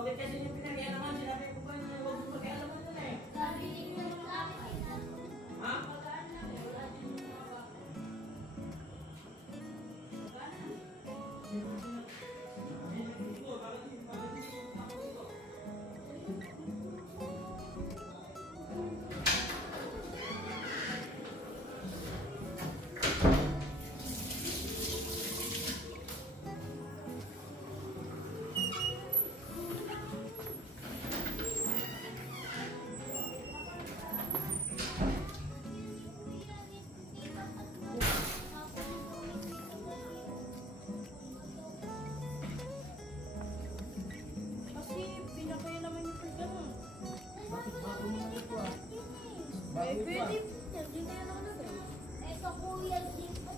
Bakit kasi yung pinag-ialaman? Sinabi ko pa yung huwag mo mag-ialaman nun eh. Ha?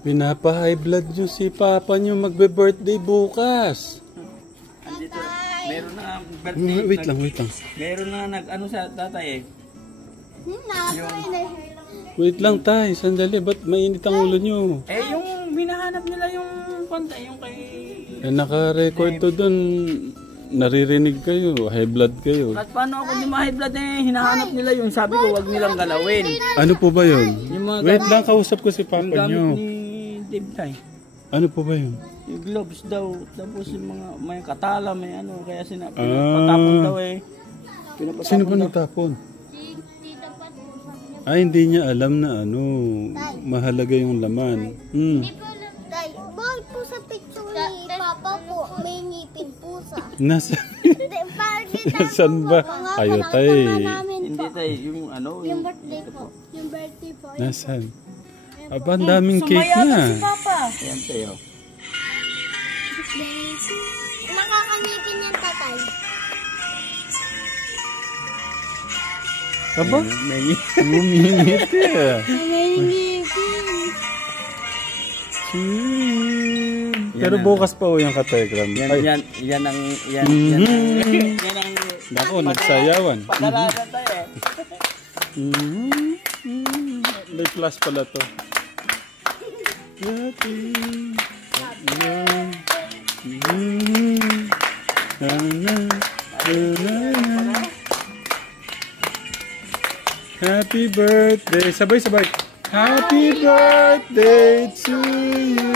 Pinapa-high blood nyo si Papa nyo magbe-birthday bukas. Andito, meron na birthday. Wait lang. Meron na nag-ano sa tatay eh. Wait lang tay, sandali. Ba't mainit ang ulo nyo? Eh yung binahanap nila yung panta, yung kay... Naka-record to dun. Naririnig kayo, high blood kayo. At paano ako di ma-high blood eh, hinahanap nila yung sabi ko wag nilang galawin. Ano po ba yun? Yung Wait lang, kausap ko si Papa gamit nyo. ni Dave Tay. Ano po ba yun? Yung gloves daw, tapos yung mga may katala, may ano, kaya pinapatapon daw eh. Sino ba nagtapon? Ay, hindi niya alam na ano, mahalaga yung laman. Bakit po sa picture ni Papa po, may ngipin pusa? Nasaan ba? Ayo tay. Hindi tay, yung ano, Yung birthday po. Yung birthday po. Nasaan? Aba, ang daming cake na. Ayan tayo. Nakakangipin yan, tatay. Aba, May ngumingit eh. May ngipin. Pero bukas pa o yung katekram. yan ang Naku, nagsayawan. padalaran tayo eh. May plus pala to. Happy birthday. Sabay. Happy birthday to you.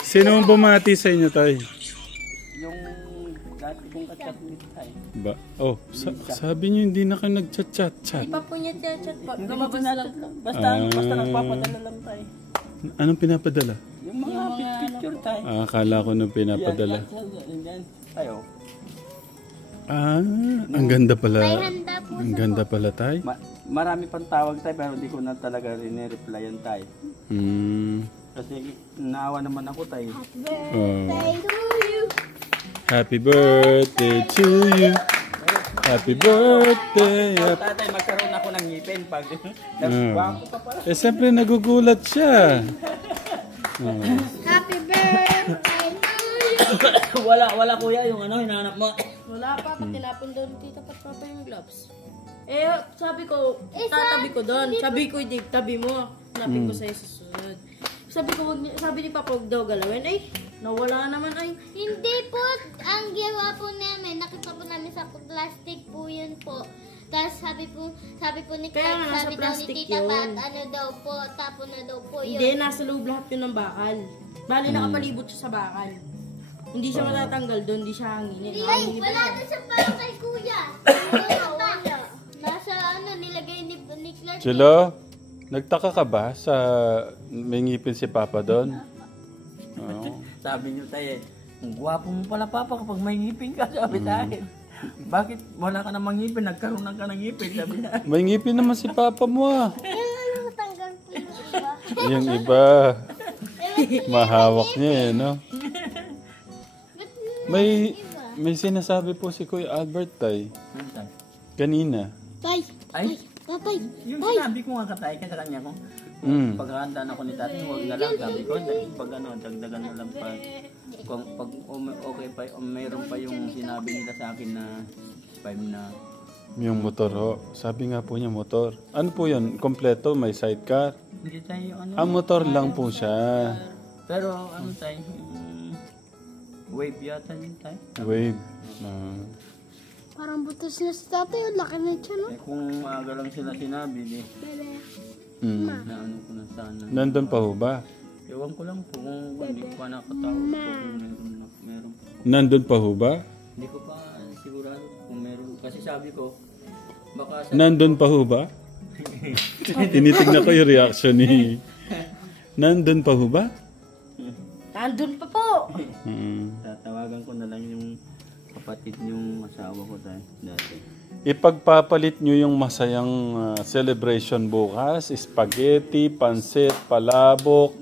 Sino ang bumati sa inyo tayo? Yung dati kong kachat ni Tay. Ba? Oh, sabi niyo hindi na kayo nag-chat-chat. Iba po niya chat po. Lumabas na lang. Basta nagpapadala lang tayo. Anong pinapadala? Yung mga picture tayo. Akala ko nung pinapadala. Yan tayo. Ang ganda pala. May handa po. Ang ganda pala tay. Marami pang tawag tayo pero hindi ko na talaga rin-replyan tayo. Kasi naawa naman ako tayo. Happy birthday to you. Happy birthday. Tatay, magkaroon ako ng ngipin pag nagbago pa pala. Eh, siyempre nagugulat siya. Happy birthday to you. wala kuya yung ano, hinahanap mo. Wala pa, tinapon doon tita Papa yung gloves. Eh, sabi ko, tatabi ko doon. Sabi ko, Dave, tabi mo. Hanapin ko sa'yo sa susunod. Sabi ni Papa, huwag daw galawin. Ay, nawala naman ay. Hindi po, ang ginawa po namin, nakita po namin sa plastic po yun po. Tapos sabi po ni Kaya nga, Clark, nasa sabi daw ni plastic Tita yun. Pat, ano daw po, tapon na daw po yun. Hindi, nasa loob lahat yun ng bakal. Bali, nakapalibot siya sa bakal. Hindi siya matatanggal doon, hindi siya hanginin. Ay, wala na siya parang kay Kuya. Wala. Nasa ano, nilagay ni Clark. Chilo, nagtaka ka ba sa may ngipin si Papa doon? Oo. Sabi niyo tayo, ang gwapo mo pala Papa kapag may ngipin ka, sabi tayo. Bakit wala ka namang ngipin, nagkaroon ka ng ngipin, sabi na. May ngipin naman si Papa mo ah. Ay, tanggal po yung iba. Yung iba, mahawak niya eh, no? May sinasabi po si Kuya Albert tay. Kanina. Tay, Ay, tatay, yung sinabi ko nga katay sa kanya ko, pagkakandaan ako ni tatay, huwag na lang, sabi ko, pag ano, dagdagan na lang pag okay pa, mayroon pa yung sinabi nila sa akin na 5 na. Yung motor ho. Sabi nga po niya motor. Ano po yun? Kompleto? May sidecar? Hindi tayo ano. Ang motor lang po siya. Pero ano tayo, Wave yata yun tayo. Wave. Parang butas na si tatay. Ang laki na siya, no? Eh kung maaga lang sila sinabi, di, na ano ko na sana. Nandun pa ho ba? Ewan ko lang po kung hindi ko pa nakatawag po kung meron pa. Nandun pa ho ba? Hindi ko pa sigurado kung meron. Kasi sabi ko, baka sa... Nandun pa ho ba? Tinitignan ko yung reaction ni... Nandun pa ho ba? Nandun pa po. Tatawagan ko na lang yung kapatid yung asawa ko dati. Ipagpapalit nyo yung masayang celebration bukas. Spaghetti, pansit, palabok,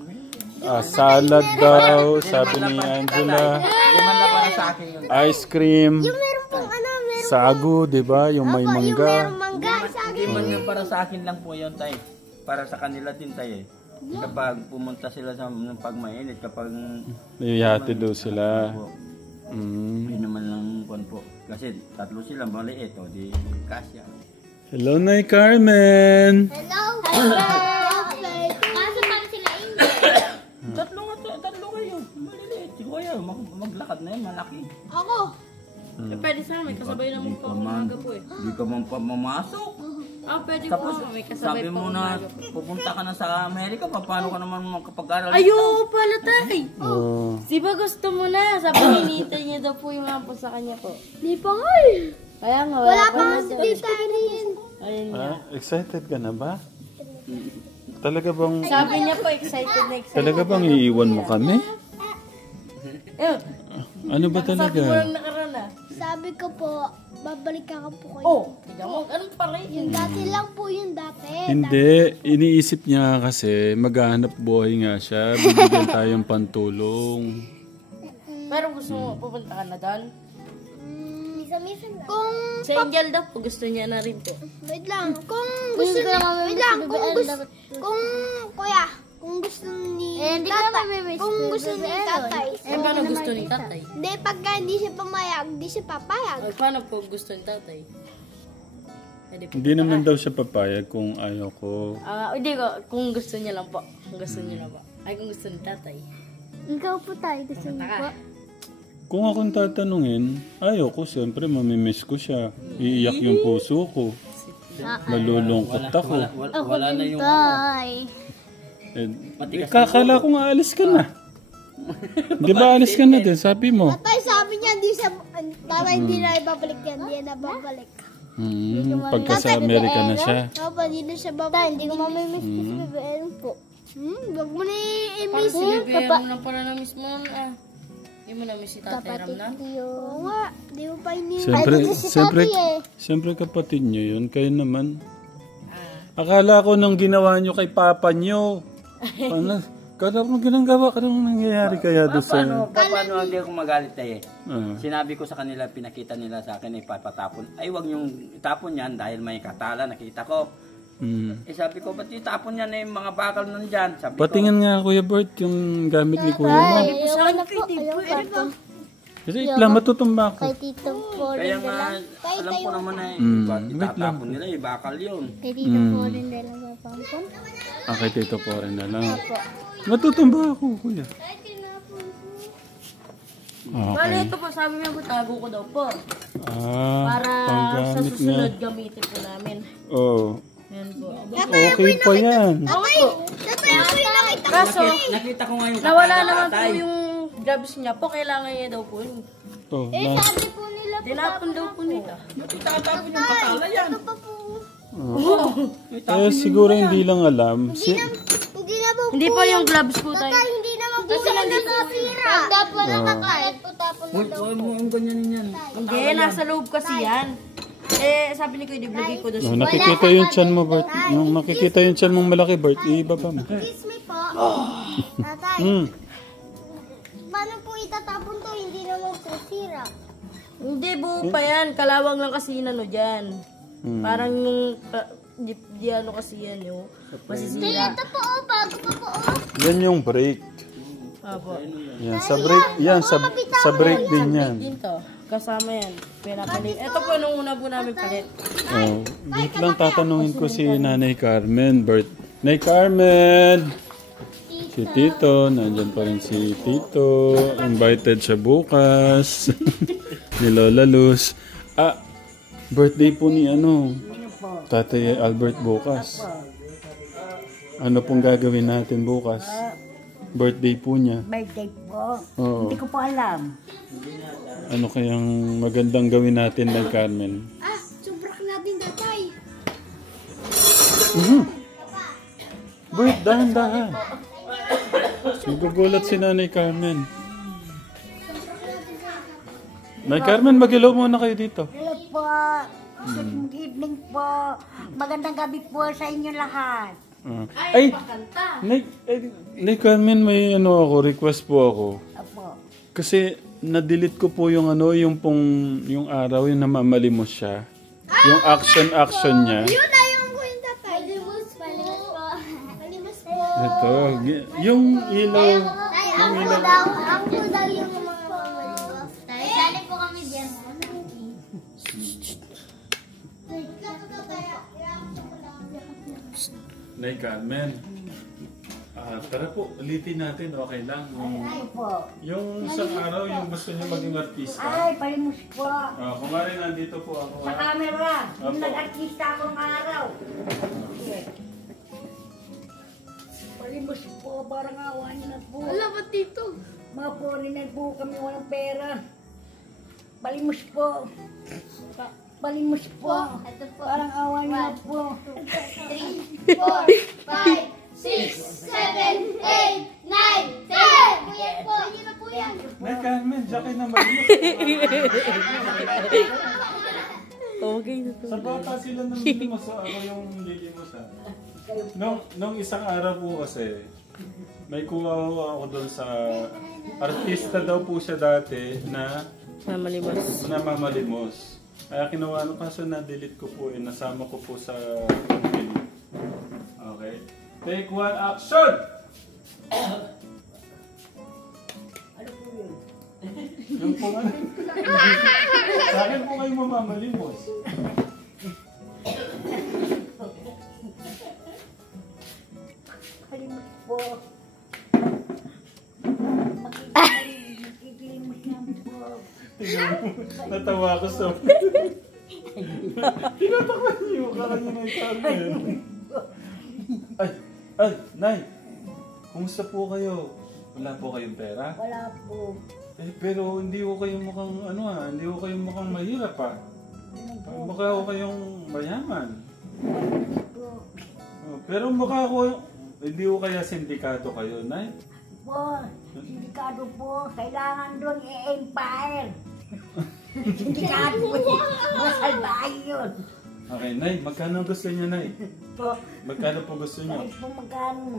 salad daw, sabi ni Angela. Yung man lang para sa akin yun. Ice cream, Meron pong meron sagu, di ba? Yung may mangga. mangga sa Hindi man yung para sa akin lang po yun tayo. Para sa kanila din tayo eh. Kapag pumunta sila sa pagmainit, kapag Iyati daw sila. yun naman lang kuwan po. Kasi tatlo sila maliit o di kasya. Hello, Nay Carmen! Hello! Kaso para sila Angel. Tatlo kayo. Maliliit. Si Kuya, maglakad na yun, malaki. Ako. Pwede sana, may kasabay naman po ako umaga po eh. Hindi ka man pa mamasok. Pwede Tapos po, may kasabay sabi po mo ako na umaga po. pupunta ka na sa Amerika, paano ka naman makapag-aral? Ayo pala tay! Oh. Di ba gusto mo na? Sabi hinihintay niya daw po yung mga po sa kanya po. Di pa nga eh. Kaya nga, Wala pa pa na si daw. Tita Irene. Ayun nga. Excited ka na ba? Talaga bang... Sabi niya po, excited na excited. Talaga bang iiwan mo kami? Eh, Ano ba sabi mo talaga? lang nakaraan ah. Sabi ko po, babalik ako po kayo. Oh, tignan mo, anong pala yun? Dati lang po yun dati. Hindi, iniisip niya kasi maghahanap buhay nga siya, bibigyan tayong pantulong. Pero gusto mo, pupunta ka na doon? Misa-misa lang. Kung, Sa Angel daw po, gusto niya na rin po. wait lang. Kung gusto ni, wait lang. Kung gusto ni tatay, kung gusto ni tatay. Paano gusto ni tatay? Hindi, pagka hindi siya pumayag, hindi siya papayag. Paano po gusto ni tatay? Pwede po. Hindi naman daw siya papayag kung ayaw ko. Hindi ko, kung gusto niya lang po. Kung gusto niya lang po. Ay, kung gusto ni tatay. Ikaw po tayo, gusto niyo po. Kung akong tatanungin, ayaw ko, siyempre mamimiss ko siya. Iiyak yung puso ko. Malulungkot ako. Wala na yung Kakala ko nga alis ka na. Di ba alis ka na din, sabi mo? Tatay, sabi niya, hindi na ibabalik yan, hindi na babalik. Pagka sa Amerika na siya. Opo, hindi na siya babalik. Hindi ko mamimiss ko si Bebe Erin po. Wag mo na i-miss Parang yun. sinabi mo lang pala na-miss mo ah. Hindi mo na-miss si Tatay Ram na? Oo nga, di mo pa ini. Siyempre kapatid nyo yun, kayo naman. Akala ko nung ginawa nyo kay papa nyo. Ano? Kada mo ginagawa, kada mo nangyayari kaya doon sa... Paano hindi ako magalit tayo eh? Ah. Sinabi ko sa kanila, pinakita nila sa akin, ipapatapon. Ay, wag niyong itapon yan dahil may katala, nakita ko. Eh sabi ko, ba't itapon yan na yung mga bakal nandyan? Sabi Patingin nga Kuya Bert yung gamit ni Kuya Mo. Ayoko na po, ayoko na po. Kasi ikla matutumba ko. Kay Tito kaya Polen nga, alam ko naman na ba't itatapon nila, bakal yun. Kay Tito Polen na lang sa pampon. Kay Tito po rin na lang. Matutumba ako, Kuya. Bale, ito po, sabi niya po, tago ko daw po. Para sa panggamit nga. susunod gamitin po namin. Oo. Yan po. Okay pa yan. Tatay, ako yung nakita ko. Kaso, Nakita ko nga yung nawala katala, naman po tay. yung gloves niya po. Kailangan niya daw po yun. Oh, Sabi po nila, Tinapon daw po nila. Ba't itatapon yung katala yan? pa po. siguro hindi lang alam. Hindi na po. Hindi po yung gloves po tayo. Hindi naman po sila nakasira. Pagka po nakakalat po, tapon na daw. Huwag mo yung ganyan yan. Hindi, nasa loob kasi yan. Sabi ni Kuya, di ko daw siya. Nakikita yung chan mo, Bert. Yung nakikita yung chan mong malaki, Bert. Ibaba mo. Kiss me po. Tatay, paano po itatapon to? Hindi naman po sira. Hindi, buo pa yan. Kalawang lang kasi yun ano dyan. Parang yung, di ano kasi yan yung masisira. Ito po, bago pa po. Yan yung brake. Apo. Yan, sa brake. Yan, sa brake din yan. Din to. Kasama yan. Pinapalit. Ito po nung una po namin palit. Oh, dito lang tatanungin ko si Nanay Carmen, Bert. Nay Carmen! Si Tito, nandyan pa rin si Tito. Invited siya bukas. Ni Lola Luz. Birthday po ni Tatay Albert bukas. Ano pong gagawin natin bukas? Birthday po niya. Birthday po. Oo. Hindi ko po alam. Ano kayang magandang gawin natin ng Carmen? Subrak natin datay. Bert, dahan-dahan. Nagugulat si Nanay Carmen. Nanay Carmen, mag-hello muna kayo dito. Hello po. Good evening po. Magandang gabi po sa inyo lahat. Ay, Nay Carmen, may request po ako. Opo. Kasi na-delete ko po yung yung araw, yung namamalimos siya. Yung action niya. Yun na yung kuwin tatay. Palimos po. Palimos po. Ito, yung ilaw. Tay, ang po daw yung mga palimos. Tay, sali po kami dyan. Nay Carmen. Tara po, ulitin natin, okay lang. Ay po. Yung isang araw, yung gusto niyo maging artista. Ay, palimos po. Kung nga rin, nandito po ako. Sa camera. Yung Opo. nag-artista ako ng araw. Okay. Palimos po. Parang awa niyo na po. Wala ba dito? Mga foreigner po kami, walang pera. Palimos po. Palimos po. Ito po. Parang awa niyo na po. 3, 4, 5, 6, 7, 8, 9, 10. Kuya po. Yun na po yan. Nay Carmen, diyan kayo na malimos. Okay na to. Sa bata sila namilimos, so ako yung lilimos. Nung isang araw po kasi, may kuha ako doon sa artista daw po siya dati na namamalimos. Kaya kinuha kaso na-delete ko po nasama ko po sa film. Okay. Take one, action! Ano po yun? Yung po nga. Sa akin po kayo mamamalimos. Palimos po. Makikilimos namin po. Natawa ko sa... Tinatakpan niyo ka kanina yung Carmen. Ay, Nay! Kumusta po kayo? Wala po kayong pera? Wala po. Pero hindi ko kayo mukhang hindi ko kayo mukhang mahirap Mukha ko kayong mayaman. Po. Pero mukha ko, hindi ko kaya sindikato kayo, Nay? Po, sindikado po. Kailangan doon empire. Sindikado po. Masalbahay yun. Okay, Nay, magkano gusto niya, Nay? Po, Magkano po gusto niyo? kahit po magkano.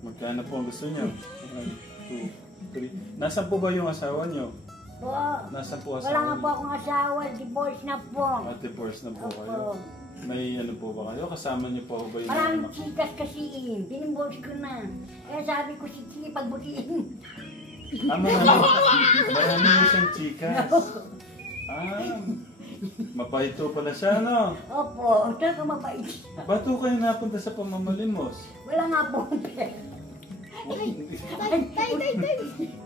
Magkano po ang gusto niyo? 1, 2, 3. Nasaan po ba yung asawa niyo? Po, Nasaan po wala asawa nga po niyo? akong asawa. Divorce na po. Divorce na po kayo. Opo. May po ba kayo? Kasama niyo po ba yung Maraming chikas kasi dinimborce ko na. Kaya sabi ko sige, pagbutiin. Marami yung siyang chikas. Mabait po pala siya, no? Opo, saan ka mabait? Ba't po kayo napunta sa pamamalimos? Wala nga po. Tay.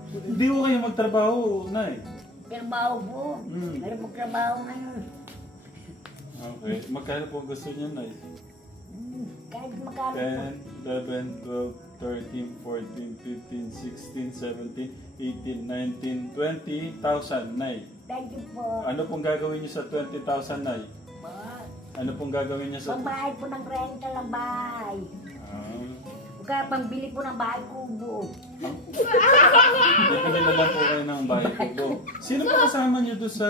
Hindi ko kayo magtrabaho, Nay. Trabaho po. Hmm. Meron po trabaho ngayon. Okay. Magkano po gusto niya, Nay? Kahit magkano po. 10, 11, 12, 13, 14, 15, 16, 17, 18, 19, 20,000, Nay. Thank you po. Ano pong gagawin niyo sa 20,000, Nay? Ano pong gagawin niyo sa... Pangbayad po ng rental ng bahay. Kaya pangbili po ng bahay kubo. Bibili na lang po kayo ng bahay kubo. Sino po kasama niyo doon sa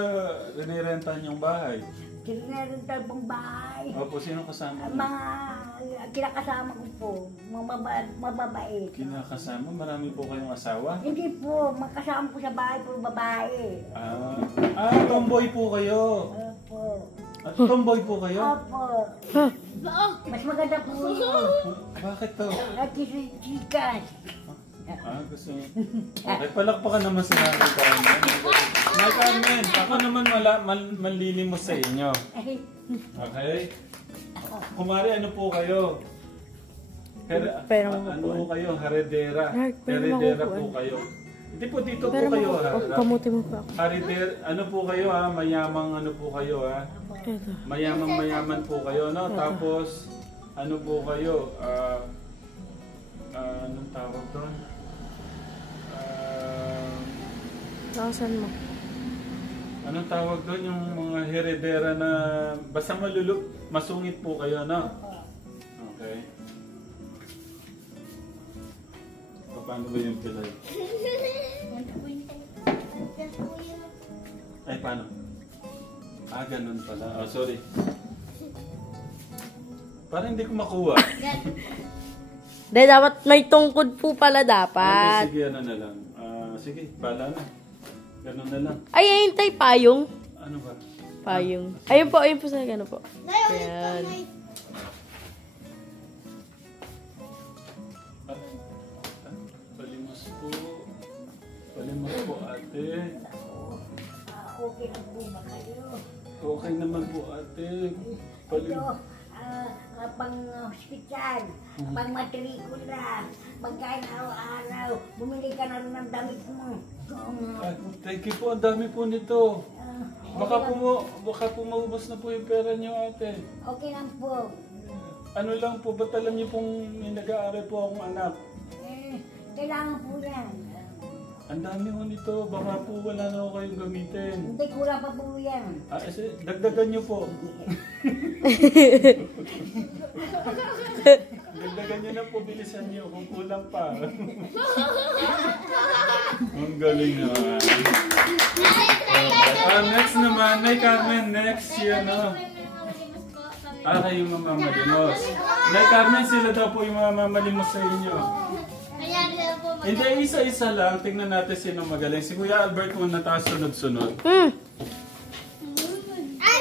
rinirenta niyong bahay? Rental pong bahay. Opo, sino kasama niyo? Mga kinakasama ko po. Mga mababait. Kinakasama? Marami po kayong asawa? Hindi po. Makasama po sa bahay po babae. Tomboy po kayo. Opo. Tomboy po kayo? Opo. Mas maganda po yun. Bakit to? At chikas. Gusto niyo. Okay, palakpakan naman sa Nanay Carmen. Nanay Carmen, ako naman manlilimos sa inyo. Okay? Kumari, ano po kayo? Pero ano po kayo? Heredera. Pero Heredera makukuha. po kayo. Hindi po dito po Pero kayo ha. pamuti mo pa ako. Heredera, ano po kayo ha? Mayamang ano po kayo ha? Ito. Mayaman po kayo, no? Tapos, ano po kayo? Anong tawag doon? Nakasan mo. Anong tawag doon? Yung mga heredera na basta masungit po kayo, no? Okay. Paano ba yung pilay? Ay, paano? Ganun pala. Oh, sorry. Parang hindi ko makuha. Hindi, dapat may tungkod po pala dapat. Okay, sige, ano na lang. Sige, pala na. Ganun na lang. Ay, hintay, payong. Ano ba? Payong. Ayun po sa ano po. Ayan. Palimos po. Palimos po, ate. Okay na po ba kayo? Okay naman po, ate. Palimos. Pang-hospital, pang-matrikula, pagkain araw-araw, bumili ka na rin ng damit mo. Thank you po, ang dami po nito. Baka po maubos na po yung pera niyo, ate. Okay lang po. Ano lang po, ba't alam niyo pong may nag-aaral po akong anak? Kailangan po yan. Ang dami ho nito, baka po wala na ako kayong gamitin. Hindi, kulang pa po yan. Dagdagan niyo po. Dagdagan niyo na po, bilisan niyo kung kulang pa. Ang galing naman. Next naman, Nay Carmen, next yan o. Kayo mamamalimos. Nay Carmen, sila daw po yung mamamalimos sa inyo. Hindi, isa-isa lang. Tingnan natin sino magaling. Si Kuya Albert muna, taas sunod-sunod. Ay,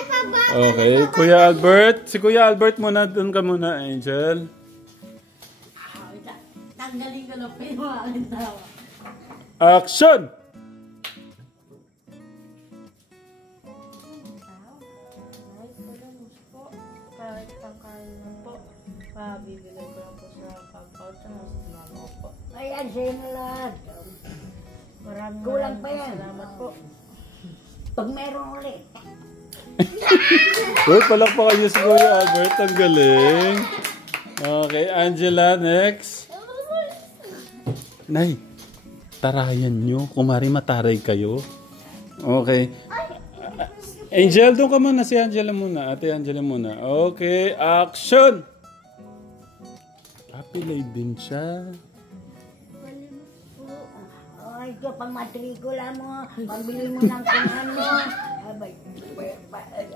paba! Okay, Kuya Albert. Si Kuya Albert muna, doon ka muna, Angel. Tanggalin ko na po yung mga alintawa. Action! Kahit pangkain lang po. Bibigay ko lang po sa pag-out sa mama ko po. Ayan, sa'yo na lahat. Maraming Kulang pa yan. salamat po. Pag meron ulit. Uy, palakpakan niyo si Kuya Albert. Ang galing. Okay, Angela, next. Nay, tarayan nyo. Kumari mataray kayo. Okay. Angel, doon ka muna. Si Angela muna. Ate Angela muna. Okay, action! Kapilay din siya. Ay, ito, pang matrikula mo. Pambili mo ng kung ano.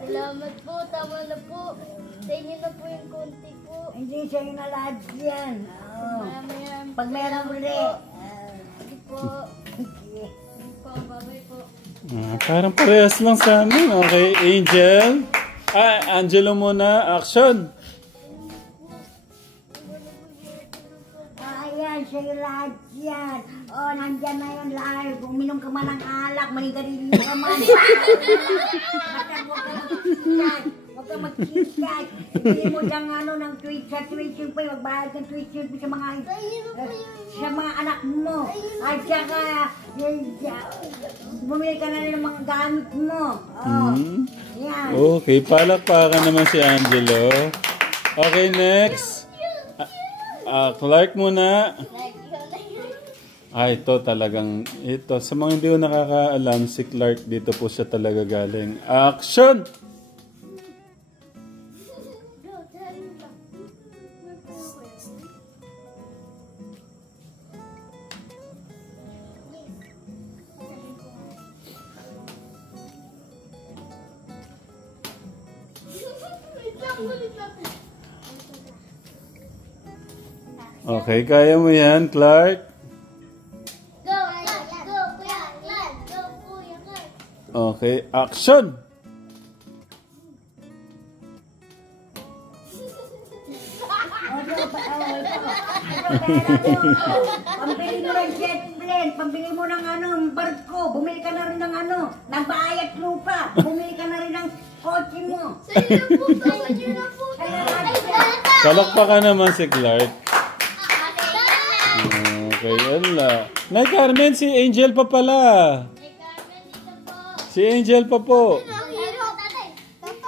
Salamat po, tama na po. Sa inyo na po yung konti po. Hindi sa'yo na lahat yan. Oo. Maraming Pag meron ulit. Sige po. Sige po, babay po. Parang parehas lang sa amin. Okay, Angel. Angelo muna. Action! Ayan, sa'yo lahat yan. O, nandyan na yun lahat. Kung minom ka man ng alak, manigarilyo ka man. Basta huwag ka magsikat. Huwag ka magsikat. Hindi mo dyan ano ng sa tuition pa. Magbayad ng tuition sa mga anak mo. At saka, bumili ka na rin ng mga gamit mo. O, yan. Okay, palakpakan naman si Angelo. Okay, next. Clark muna. Ito talagang, ito. Sa mga hindi ko nakakaalam, si Clark dito po siya talaga galing. Action! Okay, kaya mo yan, Clark? Go, go, Kuya Clark. Go, Kuya Clark. Okay, action! Pambili mo ng jet plane, pambili mo ng barko, bumili ka na rin ng ng bahay at lupa, bumili ka na rin ng kotse mo. Sa inyo na po, sa inyo na po. Palakpakan naman si Clark. Okay, ala. Nay Carmen, si Angel pa pala. Si Angel pa po.